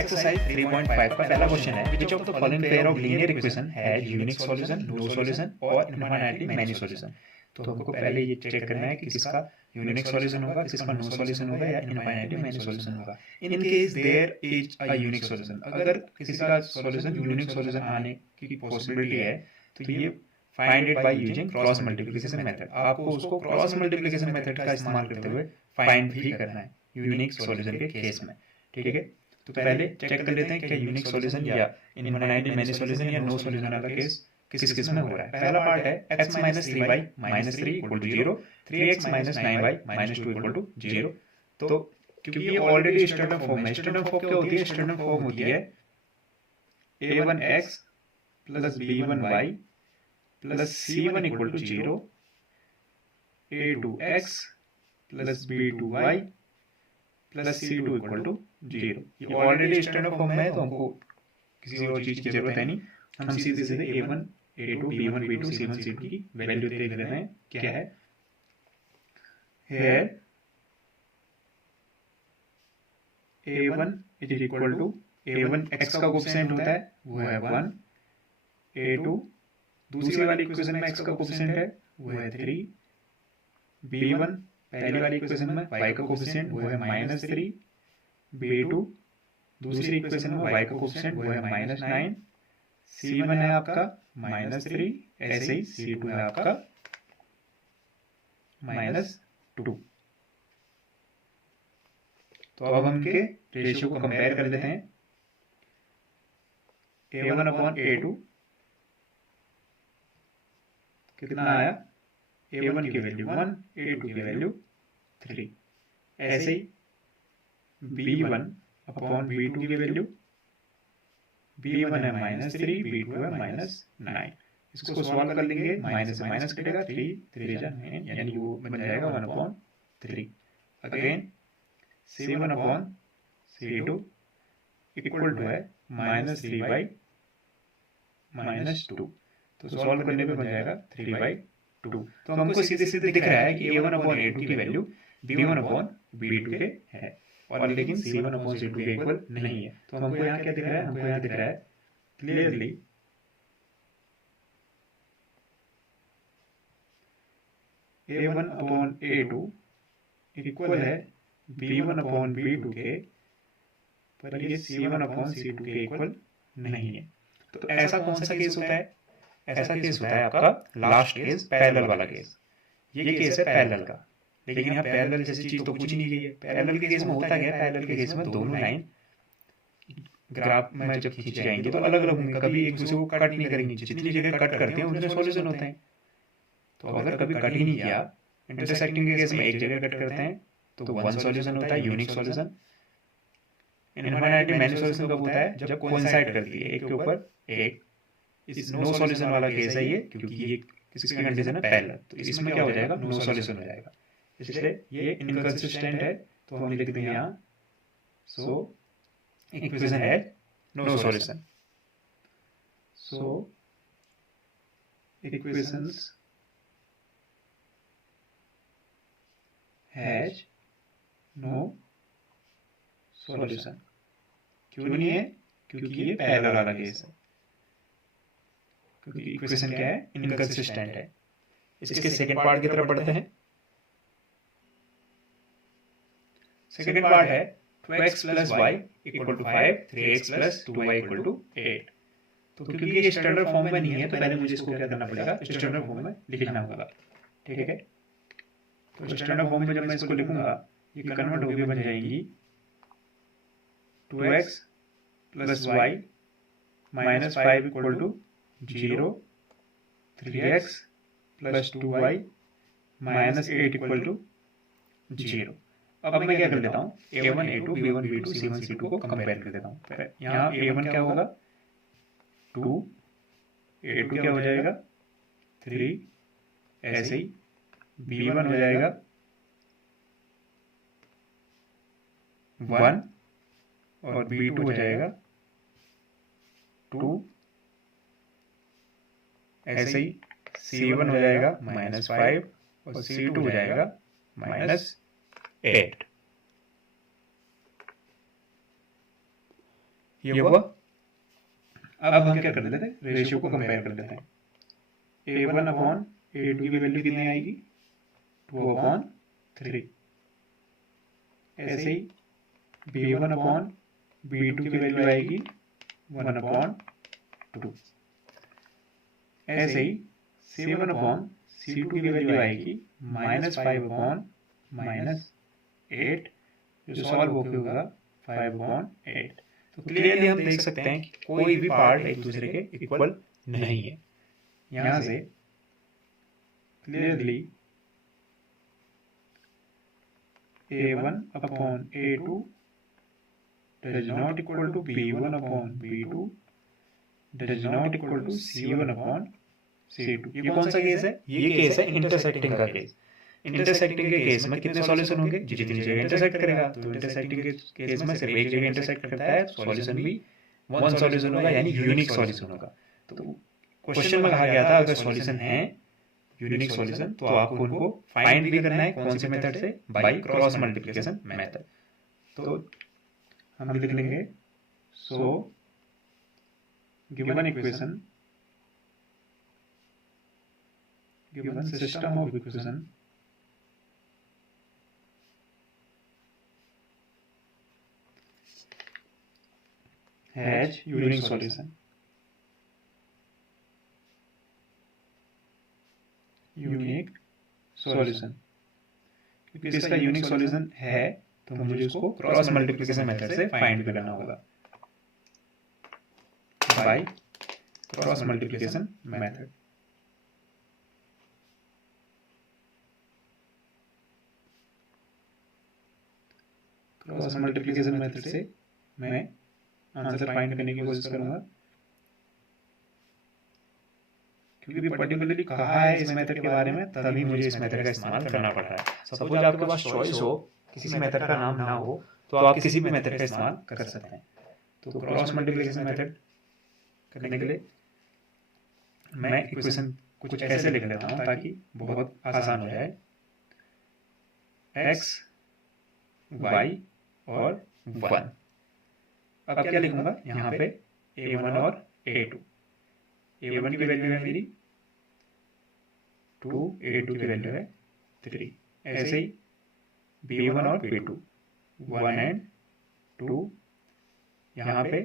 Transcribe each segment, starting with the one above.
Exercise 3.5 का पहला question है, which of the following pair of linear equation has unique solution, no solution और infinitely many solution। तो हमको पहले ये चेक करना है कि किसका यूनिक सॉल्यूशन होगा, किसका नो सॉल्यूशन होगा या इनफाइनाइटली मैनी सॉल्यूशन होगा। In case there is a unique solution, अगर किसी का सॉल्यूशन यूनिक सॉल्यूशन आने की पॉसिबिलिटी है तो ये find it by using cross multiplication method. आपको उसको क्रॉस मल्टीप्लिकेशन मेथड का इस्तेमाल करते हुए फाइंड भी करना है यूनिक सॉल्यूशन के केस में। ठीक है, तो पहले चेक कर लेते हैं क्या यूनिक सॉल्यूशन या इनफाइनाइटली मैनी सॉल्यूशन या नो सॉल्यूशन वाला केस किस किस में हो रहा है। पहला पार्ट है x minus 3y minus 3 equal to 0, 3x minus 9y minus 2 equal to 0। तो क्योंकि ये ऑलरेडी स्टैंडर्ड फॉर्म है, स्टैंडर्ड फॉर्म क्या होती है, स्टैंडर्ड फॉर्म होती है a1x plus b1y plus c1 equal to 0, a2x plus b2y plus c2 equal to 0। ये ऑलरेडी स्टैंडर्ड फॉर्म है तो हमको किसी और चीज की जरूरत है नहीं, हम सीधे सीधे a1 a2 b1 b2 c1 c2 की वैल्यू देख लेते हैं क्या है। Here a1 is equal to a1 x का कोफिशिएंट होता है वो है 1, a2 दूसरी वाली इक्वेशन में x का कोफिशिएंट है वो है 3, b1 पहली वाली इक्वेशन में y का कोफिशिएंट वो है -3, b2 दूसरी इक्वेशन में y का कोफिशिएंट वो है -9, c1 है आपका -3, ऐसे ही c2 है आपका -2। तो अब हम इनके रेशियो को कंपेयर कर लेते हैं। a1 अपॉन a2 कितना आया, a1 की वैल्यू 1, a2 की वैल्यू 3। ऐसे ही b1 अपॉन b2 की वैल्यू, b1 है -3, b2 है -9। इसको सॉल्व कर लेंगे, माइनस से माइनस कटेगा, 3 जा 9, यानी वो बन जाएगा 1/3। Again c1 upon c2 equal to है -3/-2। तो सॉल्व करने पे बन जाएगा 3/2। तो हमको सीधे सीधे दिख रहा है कि a1 अपॉन a2 की वैल्यू b1 अपॉन b2 के है, और लेकिन c1 अपॉन c2 के इक्वल नहीं है। तो हमको यहाँ क्या दिख रहा है, हमको यहाँ दिख रहा है clearly a1 upon a2 equal है b1 अपॉन b2 के, पर ये c1 अपॉन c2 के इक्वल नहीं है। तो ऐसा कौन सा केस होता है, ऐसा केस होता है आपका लास्ट केस, पैरेलल वाला केस। ये केस है पैरेलल का, लेकिन यहाँ पैरेलल जैसी चीज तो कुछ नहीं गई है। पैरेलल के केस में होता क्या है, पैरेलल के केस में दोनों लाइन ग्राफ में जब खींची जाएंगी तो अलग अलग होंगी, कभी एक दूसरे को कट नहीं करेंगी। जितनी जगह कट करते हैं उनमें सॉल्यूशन होते हैं। तो अगर कभी कट ही नहीं किया, इंटरसेक्टिंग के केस में एक जगह कट करते हैं तो वन सॉल्यूशन होता है, unique solution. Infinitely many solution कब होता है, जब कोइंसाइड करती है एक के ऊपर एक। इस नो सॉल्यूशन वाला केस है ये, क्योंकि ये किसकी कंडीशन है, पैरेलल। तो इसमें क्या हो जाएगा, नो सॉल्यूशन हो जाएगा, इसलिए ये इनकंसिस्टेंट है। तो हम लिख देंगे यहाँ सो इक्वेशन है no solution. So equations has no solution. क्यों नहीं है, क्योंकि ये पैरेलल वाला केस है, क्योंकि इक्वेशन क्या है, इनकंसिस्टेंट है। इसके सेकंड पार्ट की तरफ बढ़ते हैं। सेकंड पार्ट है 2x plus y equal to 5, 3x plus 2y equal to 8। तो क्योंकि ये स्टैंडर्ड फॉर्म में नहीं है तो पहले मुझे इसको क्या करना पड़ेगा, स्टैंडर्ड फॉर्म में लिखना होगा। ठीक है, तो स्टैंडर्ड फॉर्म में जब मैं इसको लिखूंगा ये कन्वर्ट होकर बन जाएंगी 2x plus y minus 5 equal to 0, 3x plus 2y minus 8 equal to 0। अब मैं क्या कर लेता हूँ, a1 a2 b1 b2 c1 c2 को कंपेयर कर देता हूँ। यहाँ a1 क्या होगा 2, a2 क्या हो जाएगा 3, ऐसे ही b1 हो जाएगा 1 और b2 हो जाएगा 2, ऐसे ही c1 हो जाएगा -5 और c2 हो जाएगा -8। ये हुआ। अब हम क्या कर लेते हैं, रेशियो को कंपेयर कर लेते हैं। A1 अपॉन A2 की वैल्यू कितनी आएगी, 2/3। ऐसे ही B1 अपॉन B2 की वैल्यू आएगी 1/2। ऐसे ही C1 अपॉन C2 की वैल्यू आएगी -5/-8, जो सॉल्व होकर होगा 5/8। तो क्लियरली हम देख सकते हैं कि कोई भी पार्ट एक दूसरे के इक्वल नहीं है। यहां से clearly A1 upon A2 does not equal to B1 upon B2 does not equal to C1 upon C2। ये कौन सा केस है, ये केस है इंटरसेक्टिंग का केस। इंटरसेक्टिंग के केस में कितने सॉल्यूशन होंगे, जितनी जगह इंटरसेक्ट करेगा। तो इंटरसेक्टिंग के केस में सिर्फ एक जगह इंटरसेक्ट करता है, सॉल्यूशन भी वन सॉल्यूशन होगा, यानी यूनिक सॉल्यूशन होगा। तो क्वेश्चन में कहा गया था अगर सॉल्यूशन है यूनिक सॉल्यूशन तो आपको उनको फाइंड भी करना है। कौन से मेथड से, बाय क्रॉस मल्टीप्लिकेशन मेथड। तो हम लिख लेंगे, so given equation, given system of equation has unique solution। Unique solution, क्योंकि इसका यूनिक सॉल्यूशन है तो मुझे उसको क्रॉस मल्टीप्लिकेशन मेथड से फाइंड भी करना होगा, by cross multiplication method. Cross multiplication method से मैं आंसर फाइंड करने की कोशिश करूंगा, क्योंकि पर्टिकुलरली कहा है इस मेथड के बारे में, तभी मुझे इस मेथड का इस्तेमाल करना पड़ रहा है। सपोज आपके पास चॉइस हो, किसी मेथड का नाम ना हो, तो आप किसी भी मेथड का इस्तेमाल कर सकते हैं। तो क्रॉस मल्टीप्लिकेशन मेथड करने के लिए मैं इक्वेशन कुछ ऐसे लिख लेता हूँ ताकि बहुत आसान हो जाए। x, y और 1। अब क्या लिखूंगा यहाँ पे, A1 और A2। A1 की वैल्यू है मेरी 2, A2 की वैल्यू है 3। ऐसे ही B1 और B2 1 एंड 2, यहाँ पे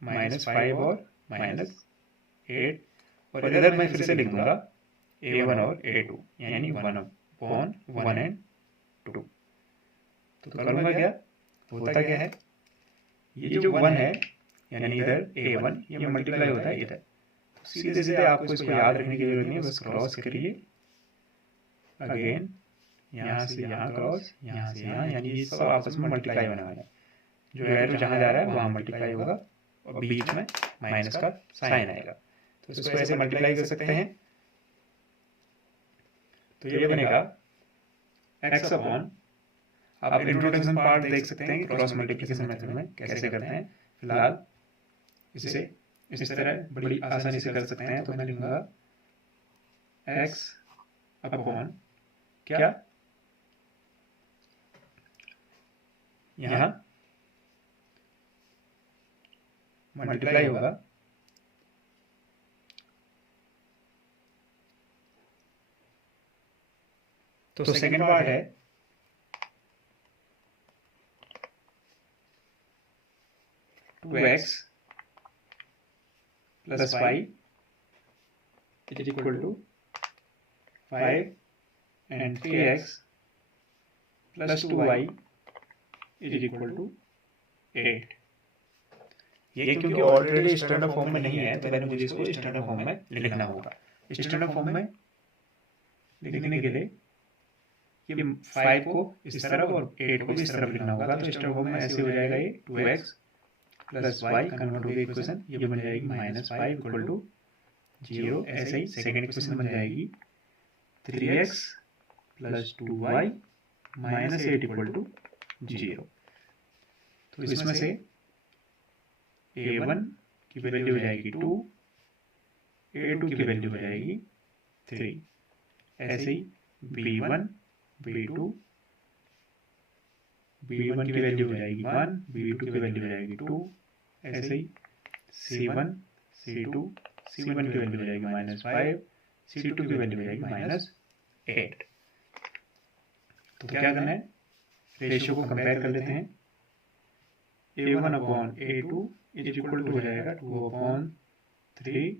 -5 और -8, और इधर मैं फिर से लिखूंगा A1 और A2 यानी 1/1 एंड 2। तो करूंगा क्या, होता क्या है, ये जो 1 है यानी इधर A1 ये मल्टीप्लाई होता है इधर। सीधे सीधे आपको इसको याद रखने की जरूरत नहीं है, बस क्रॉस करिए अगेन, यहाँ से यहाँ क्रॉस, यहाँ से यहाँ, यानी ये सब आपस में मल्टीप्लाई होने वाला है। जो एरो जहाँ जा रहा है वहाँ मल्टीप्लाई होगा और बीच में माइनस का साइन आएगा। तो इसको ऐसे मल्टीप्लाई कर सकते हैं। तो ये बनेगा x अपॉन, आप इंट्रोडक्शन पार्ट देख सकते हैं कि क्रॉस मल्टीप्लिकेशन मेथड में कैसे करते हैं। फिलहाल इसे इस तरह बड़ी आसानी से कर सकते हैं। तो मैं लिखूंगा x अपॉन क्या, यहाँ मल्टीप्लाई होगा तो सेकेंड पार्ट है 2x plus 5 is equal to 5 and 3x plus 2y is equal to 8। ये क्योंकि ऑलरेडी स्टैंडर्ड फॉर्म में नहीं है तो मैंने मुझे इसको स्टैंडर्ड फॉर्म में लिखना होगा। स्टैंडर्ड फॉर्म में लिखने के लिए ये 5 को इस तरफ और 8 को भी इस तरफ लिखना होगा। तो स्टैंडर्ड फॉर्म में ऐसे हो जाएगा, ये 2x प्लस वाई कन्वर्ट होगी इक्वेशन, ये बन जाएगी -5 इक्वल टू 0। ऐसे ही सेकेंड इक्वेशन बन जाएगी 3x plus 2y -8 equal to 0। तो इसमें से A1 की वैल्यू हो जाएगी 2, A2 की वैल्यू हो जाएगी 3। ऐसे ही B1 B2, B1 की वैल्यू हो जाएगी 1, B2 की वैल्यू हो जाएगी 2, ऐसे ही C1 C2 C1 की वैल्यू हो जाएगी -5, C2 की वैल्यू हो जाएगी -8। तो क्या करना है, रेशियो को कंपेयर कर लेते हैं। A1/A2 इज इक्वल टू हो जाएगा 2/3,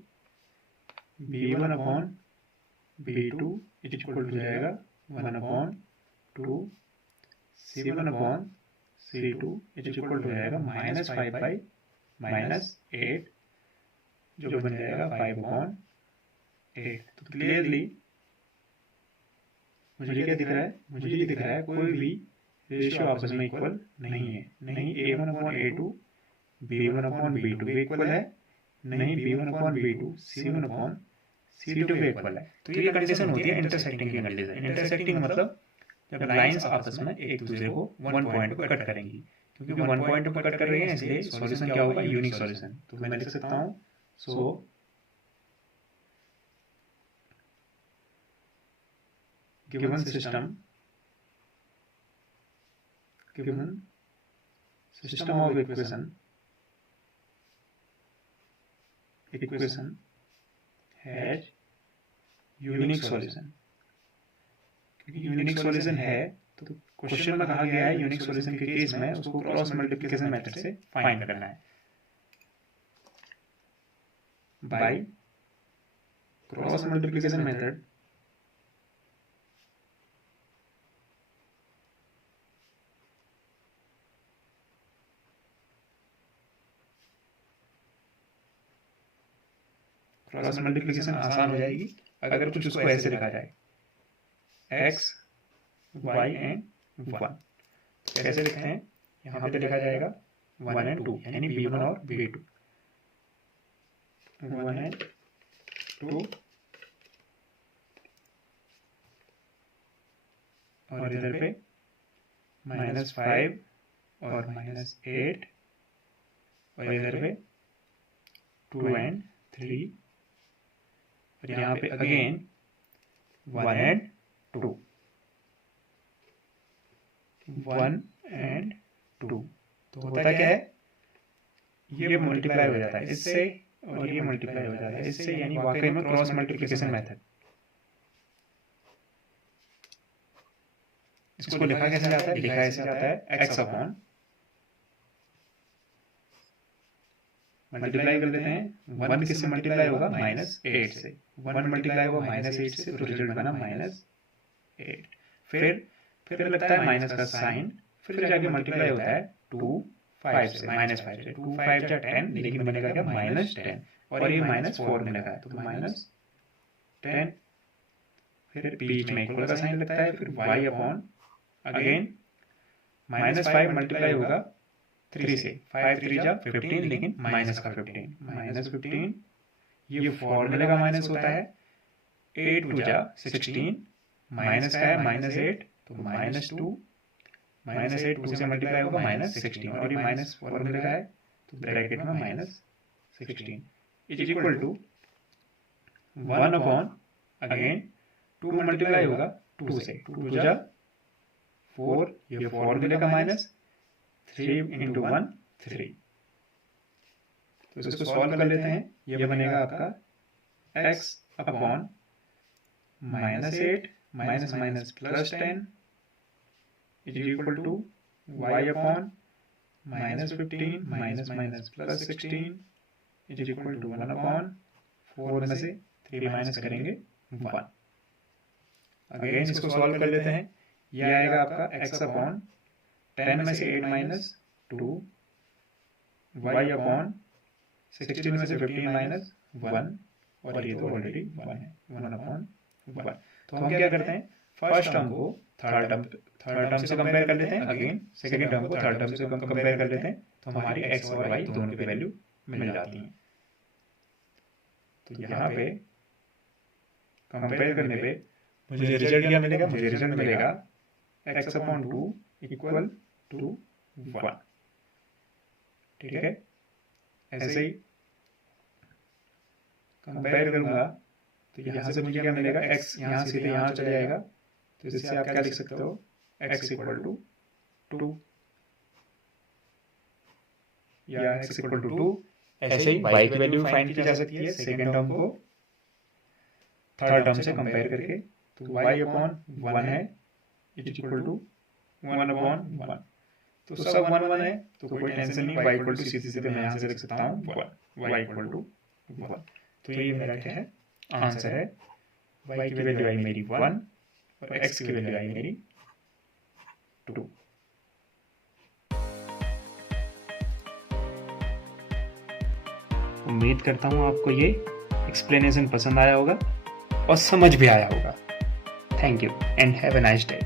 B1/B2 इज इक्वल टू हो जाएगा 1/2, C1/C2 इज इक्वल टू हो जाएगा -5/8, जो बन जाएगा 5/8। तो क्लियरली मुझे क्या दिख रहा है, मुझे ये दिख रहा है कोई भी रेशियो आपस में इक्वल नहीं है। नहीं A1/A2 B1/B2 भी इक्वल है, नहीं B1/B2 C1/C2 भी इक्वल है। तो ये कंडीशन होती है इंटरसेक्टिंग की कंडीशन। इंटरसेक्टिंग मतलब जब लाइंस आपस में एक दूसरे को वन पॉइंट पर कट करेंगी, क्योंकि वन पॉइंट पर कट कर रही है इसलिए सॉल्यूशन क्या होगा, यूनिक सॉल्यूशन। तो मैं लिख सकता हूँ सो given system of equation has unique solution. क्योंकि यूनिक सॉल्यूशन है तो क्वेश्चन में कहा गया है यूनिक सॉल्यूशन के केस में उसको क्रॉस मल्टीप्लिकेशन मेथड से फाइंड करना है। By cross multiplication method cross multiplication आसान हो जाएगी अगर कुछ उसको ऐसे लिखा जाए x y एंड 1। कैसे लिखते हैं, यहाँ पे लिखा जाएगा 1 एंड 2 यानी B1 और B2, 1 एंड 2 और इधर पे -5 और -8 और इधर पे 2 एंड 3 और यहाँ पे अगेन 1 एंड 2, 1 एंड 2। तो होता क्या है, ये मल्टीप्लाई हो जाता है इससे और ये मल्टीप्लाई हो जाता है इससे, यानी वाकई में क्रॉस मल्टीप्लिकेशन मेथड। इसको लिखा कैसे जाता है, लिखा ऐसे जाता है x अपॉन मल्टीप्लाई कर लेते हैं, 1 किससे मल्टीप्लाई होगा -8 से, 1 मल्टीप्लाई होगा -8 से तो रिजल्ट बना -8। फिर लगता है माइनस का साइन, फिर जाके मल्टीप्लाई होता है 2 5 से, -5 से, 2 5 जा 10 लेकिन बनेगा क्या -10 और ये -4 में लगा है तो -10। फिर बीच में इक्वल का साइन लगता है, फिर y अपॉन अगेन -5 मल्टीप्लाई होगा 3 से, 5 3 जा 15 लेकिन माइनस का 15 ये फॉर्मूले का माइनस होता है, 8 2 जा 16 माइनस का है -8 तो -2 -8 2 से मल्टीप्लाई होगा -16 और ये माइनस फॉर्मूले का है तो ब्रैकेट में -16 is equal to 1 upon again 2 multiply होगा 2 से, 2 जा 4 ये फॉर्मूले का माइनस 3 इंटू 1 3। तो इसको सॉल्व कर लेते हैं, ये बनेगा आपका x upon -8 minus minus +10 is equal to y upon -15 minus minus +16 is equal to 1 upon 4 में से 3 माइनस करेंगे 1। अगेन इसको सॉल्व कर लेते हैं, ये आएगा आपका x अपॉन 10 में से 8 माइनस 2 y अपॉन 16 में से 15 माइनस 1 और ये तो ऑलरेडी 1 है, 1 अपॉन 1। तो हम क्या करते हैं, फर्स्ट टर्म को थर्ड टर्म से कंपेयर कर लेते हैं, अगेन सेकंड टर्म को थर्ड टर्म से कंपेयर कर लेते हैं तो हमारी x और y दोनों की वैल्यू मिल जाती है। तो यहाँ पे कंपेयर करने पे मुझे रिजल्ट क्या मिलेगा, मुझे रिजल्ट मिलेगा x अपॉन 2 इक्वल टू 1। ठीक है, ऐसे ही कंपेयर करूंगा तो यहाँ से मुझे क्या मिलेगा, x यहाँ सीधे यहाँ चले जाएगा तो इससे आप क्या लिख सकते हो, x इक्वल टू 2। या x इक्वल टू 2, ऐसे ही y की वैल्यू फाइंड की जा सकती है सेकेंड टर्म को थर्ड टर्म से कंपेयर करके। तो y अपॉन 1 है इज इक्वल टू 1 अपॉन 1, तो सब 1 1 है तो कोई टेंशन नहीं, y इक्वल टू सीधे सीधे मैं यहाँ से लिख सकता हूँ 1, y इक्वल टू 1। तो ये मेरा क्या है, आंसर है। y की वैल्यू आई मेरी 1 और x की वैल्यू आई मेरी 2। उम्मीद करता हूँ आपको ये एक्सप्लेनेशन पसंद आया होगा और समझ भी आया होगा। Thank you and have a nice day.